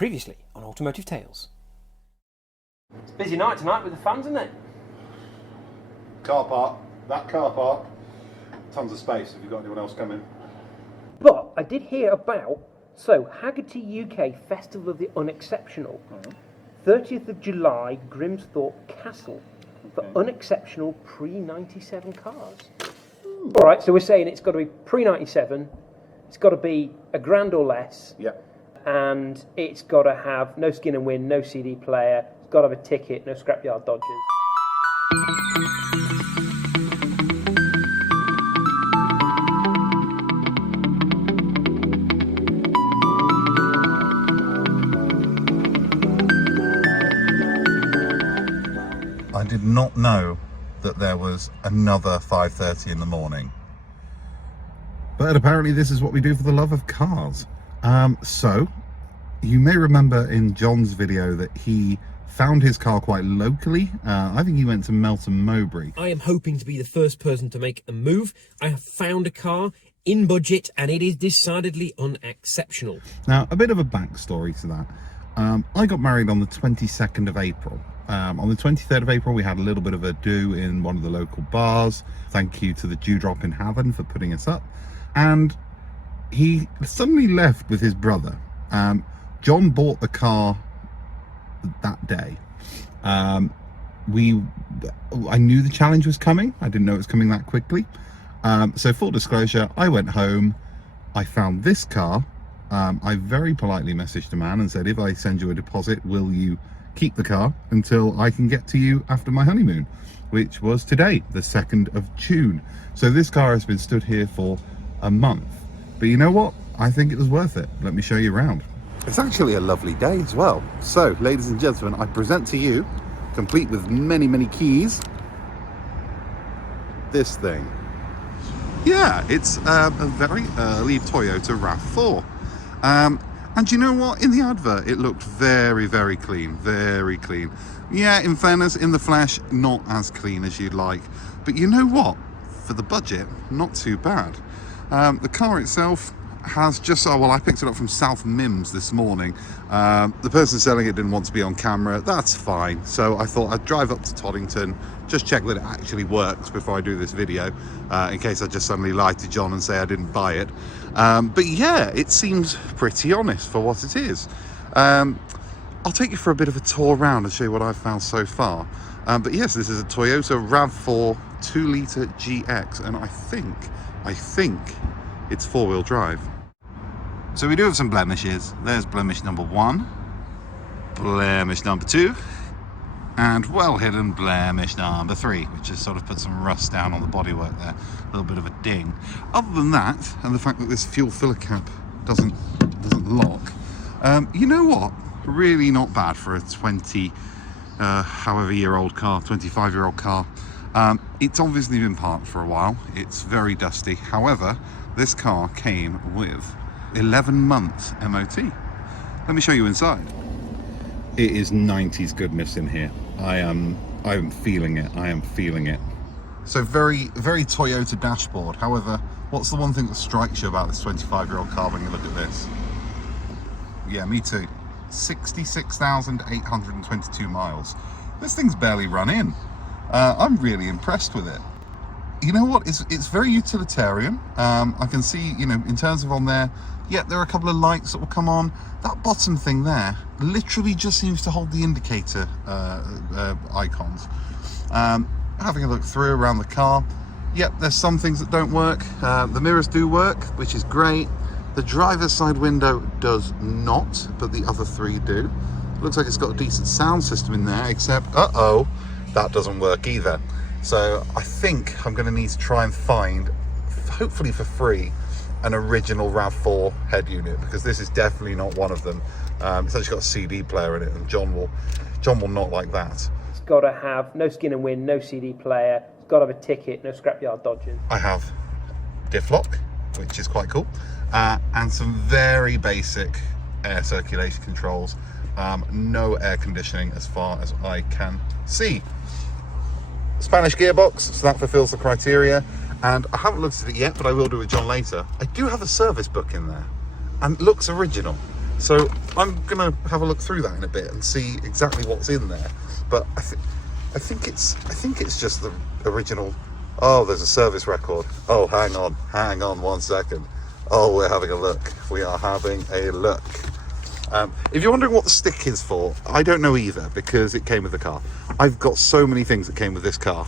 Previously on Automotive Tales. It's a busy night tonight with the fans, isn't it? Car park. That car park. Tons of space. Have you got anyone else coming? But I did hear about, Haggerty UK Festival of the Unexceptional. 30th of July, Grimsthorpe Castle. For unexceptional pre-97 cars. Alright, so we're saying it's got to be pre-97, it's got to be a grand or less. Yeah. And it's got to have no skin and win, no CD player, it's got to have a ticket, no scrapyard dodgers. I did not know that there was another 5:30 in the morning. But apparently this is what we do for the love of cars. So, you may remember in John's video that he found his car quite locally. I think he went to Melton Mowbray. I am hoping to be the first person to make a move. I have found a car in budget and it is decidedly unexceptional. Now, a bit of a backstory to that. I got married on the 22nd of April. On the 23rd of April, we had a little bit of a do in one of the local bars. Thank you to the Dewdrop in Havant for putting us up. And he suddenly left with his brother. John bought the car that day. I knew the challenge was coming. I didn't know it was coming that quickly. So full disclosure, I went home. I found this car. I very politely messaged a man and said, if I send you a deposit, will you keep the car until I can get to you after my honeymoon, which was today, the 2nd of June. So this car has been stood here for a month. But you know what? I think it was worth it. Let me show you around. It's actually a lovely day as well. So, ladies and gentlemen, I present to you, complete with many, many keys, this thing. Yeah, it's a very early Toyota RAV4. And you know what? In the advert, it looked very, very clean. Very clean. Yeah, in fairness, in the flesh, not as clean as you'd like. But you know what? For the budget, not too bad. The car itself has just, I picked it up from South Mims this morning. The person selling it didn't want to be on camera. That's fine. So I thought I'd drive up to Toddington, just check that it actually works before I do this video, in case I just suddenly lie to John and say I didn't buy it. But yeah, it seems pretty honest for what it is. I'll take you for a bit of a tour around and show you what I've found so far. But yes, this is a Toyota RAV4 2-litre GX, and I think it's 4-wheel drive. So we do have some blemishes. There's blemish number 1, blemish number 2, and well hidden blemish number 3, which has sort of put some rust down on the bodywork there, a little bit of a ding. Other than that, and the fact that this fuel filler cap doesn't lock, you know what? Really not bad for a 25-year-old car. It's obviously been parked for a while. It's very dusty. However, this car came with 11 months MOT. Let me show you inside. It is 90s goodness in here. I am feeling it. I am feeling it. So very, very Toyota dashboard. However, what's the one thing that strikes you about this 25-year-old car when you look at this? Yeah, me too. 66,822 miles. This thing's barely run in. I'm really impressed with it. You know what? It's very utilitarian. I can see, in terms of on there, yeah, there are a couple of lights that will come on. That bottom thing there literally just seems to hold the indicator icons. Having a look through around the car, yep, there's some things that don't work. The mirrors do work, which is great. The driver's side window does not, but the other 3 do. Looks like it's got a decent sound system in there, except, that doesn't work either. So I think I'm going to need to try and find, hopefully for free, an original RAV4 head unit, because this is definitely not one of them. It's actually got a CD player in it, and John will not like that. It's got to have no skin and win, no CD player, it's got to have a ticket, no scrapyard dodgers. I have diff lock, which is quite cool, and some very basic air circulation controls. No air conditioning as far as I can see. Spanish gearbox, so that fulfills the criteria. And I haven't looked at it yet, but I will do with John later. I do have a service book in there, and it looks original. So I'm gonna have a look through that in a bit and see exactly what's in there. But I think it's just the original. Oh, there's a service record. Oh, hang on 1 second. Oh, we're having a look. We are having a look. If you're wondering what the stick is for, I don't know either, because it came with the car. I've got so many things that came with this car.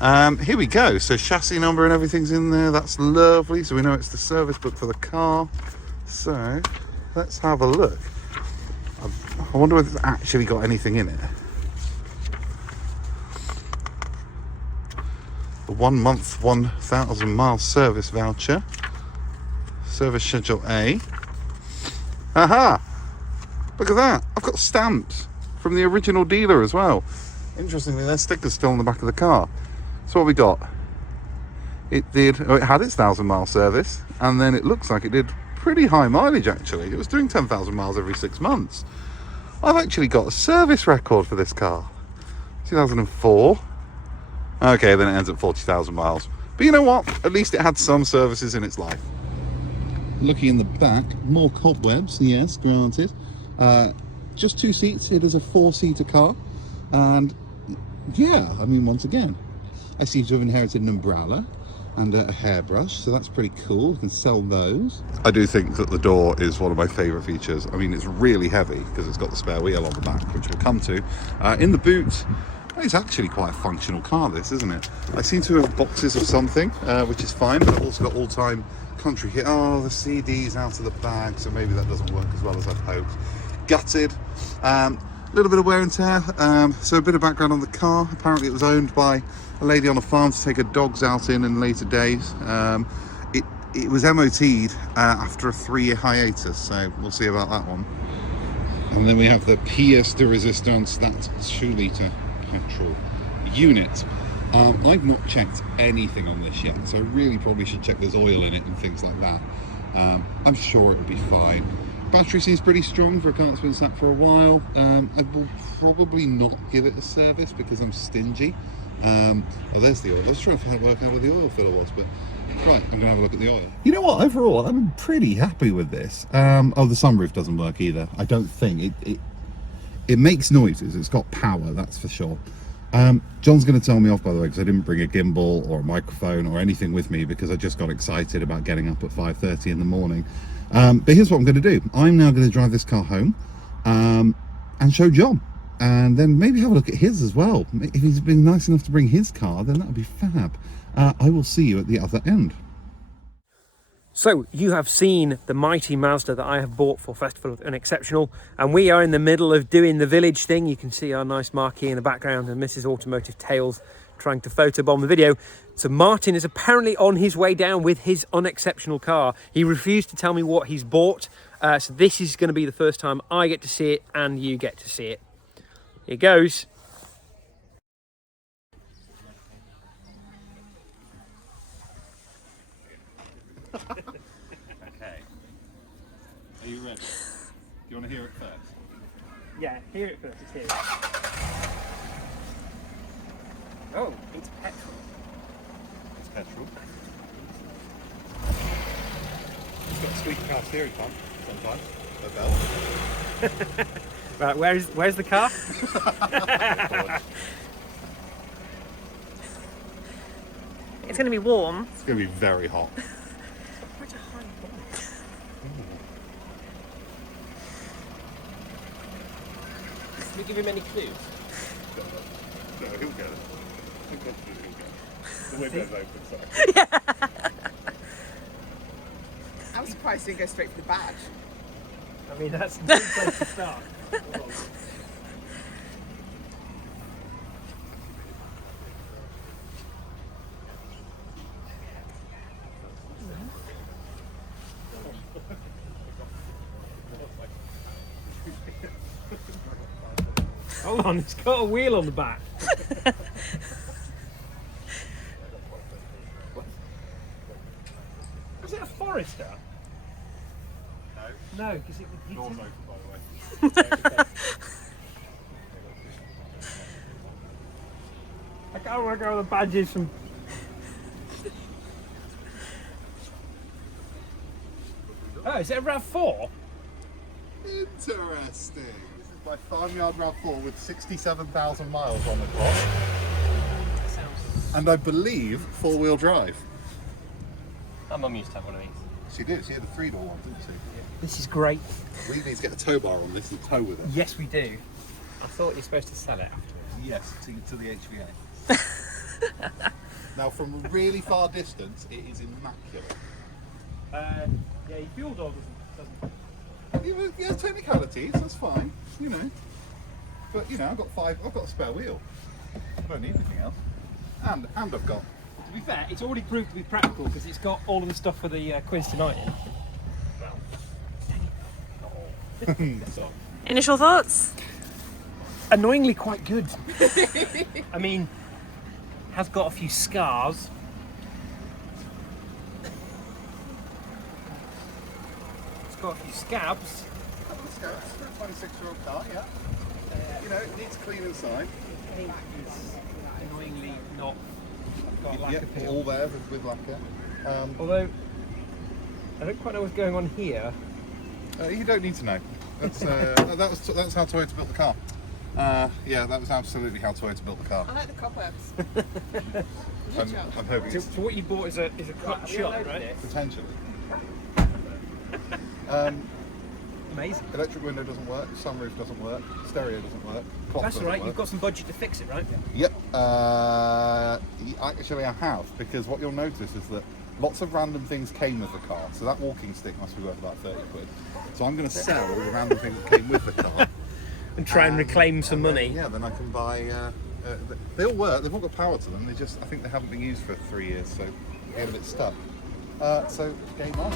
Here we go. So chassis number and everything's in there. That's lovely. So we know it's the service book for the car. So let's have a look. I wonder whether it's actually got anything in it. The 1 month, 1,000 mile service voucher. Service schedule A. Aha! Look at that. I've got stamps from the original dealer as well. Interestingly, their sticker's still on the back of the car. So what we got? It had its 1,000 mile service, and then it looks like it did pretty high mileage actually. It was doing 10,000 miles every 6 months. I've actually got a service record for this car. 2004. Okay, then it ends at 40,000 miles. But you know what? At least it had some services in its life. Looking in the back, more cobwebs, yes, granted. Just 2 seats. It is a 4-seater car. And yeah, I mean, once again, I seem to have inherited an umbrella and a hairbrush, so that's pretty cool. You can sell those. I do think that the door is one of my favourite features. I mean, it's really heavy because it's got the spare wheel on the back, which we'll come to. In the boot, it's actually quite a functional car, this, isn't it? I seem to have boxes of something, which is fine, but I've also got all-time country hit. Oh, the CD's out of the bag, so maybe that doesn't work as well as I'd hoped. Gutted. A little bit of wear and tear. So a bit of background on the car. Apparently it was owned by a lady on a farm to take her dogs out in later days. It was MOT'd after a 3-year hiatus, so we'll see about that one. And then we have the pièce de résistance, that's 2-litre petrol unit. I've not checked anything on this yet, so I really probably should check there's oil in it and things like that. I'm sure it'll be fine. Battery seems pretty strong for a car that's been sat for a while. I will probably not give it a service because I'm stingy. Oh, there's the oil. I was trying to work out where the oil filler was, but right, I'm gonna have a look at the oil. You know what? Overall, I'm pretty happy with this. Oh, the sunroof doesn't work either. I don't think it makes noises. It's got power, that's for sure. John's going to tell me off, by the way, because I didn't bring a gimbal or a microphone or anything with me because I just got excited about getting up at 5:30 in the morning. But here's what I'm going to do. I'm now going to drive this car home and show John, and then maybe have a look at his as well. If he's been nice enough to bring his car, then that would be fab. I will see you at the other end. So you have seen the mighty Mazda that I have bought for Festival of Unexceptional, and we are in the middle of doing the village thing. You can see our nice marquee in the background and Mrs. Automotive Tales trying to photobomb the video. So Martin is apparently on his way down with his Unexceptional car. He refused to tell me what he's bought, so this is going to be the first time I get to see it and you get to see it. Here goes. Okay. Are you ready? Do you want to hear it first? Yeah, hear it first. Let's hear it. Oh, it's petrol. It's petrol. It's got a squeaky car steering pump sometimes. A belt. Right, where's the car? It's going to be warm. It's going to be very hot. Quite a high bonnet. Can we give him any clues? No, he'll get it. The window's open, sorry. I'm surprised you didn't go straight for the badge. I mean, that's a good place to start. Hold on, it's got a wheel on the back. Was it a Forester? No, because it would. Door's open, by the way. I can't work out the badges from. Oh, is it a RAV4? Interesting. This is my farmyard RAV4 with 67,000 miles on the clock. And I believe four-wheel drive. My mum used to have one of these. She did. She had a three-door one, didn't she? This is great. We need to get a tow bar on this and tow with it. Yes, we do. I thought you're supposed to sell it afterwards. Yes, to the HVA. Now, from a really far distance, it is immaculate. Yeah, your fuel door doesn't. Yeah, technicalities, that's fine, you know. But, you know, I've got a spare wheel. I don't need anything else. And I've got... To be fair, it's already proved to be practical because it's got all of the stuff for the quiz tonight in. Initial thoughts? Annoyingly quite good. I mean, has got a few scars. It's got a few scabs. A couple of scouts for a 26-year-old car, yeah. You know, it needs clean inside. I think it's annoyingly not got lack Yep, of appeal. all there with lacquer. Although, I don't quite know what's going on here. You don't need to know. That's that's how Toyota built the car. Yeah, that was absolutely how Toyota built the car. I like the cobwebs. I'm hoping So, it's so what you bought is a cut shot, right? potentially. Amazing. Electric window doesn't work, sunroof doesn't work, stereo doesn't work. Clock That's doesn't all right. work. You've got some budget to fix it, right? Yep. Actually, I have, because what you'll notice is that lots of random things came with the car. So that walking stick must be worth about 30 quid. So I'm going to sell all the random things that came with the car. And try and reclaim some then, money. Yeah, then I can buy. They all work. They've all got power to them. I think they haven't been used for 3 years, so they get a bit stuck. So game on.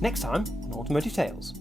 Next time on Automotive Tales.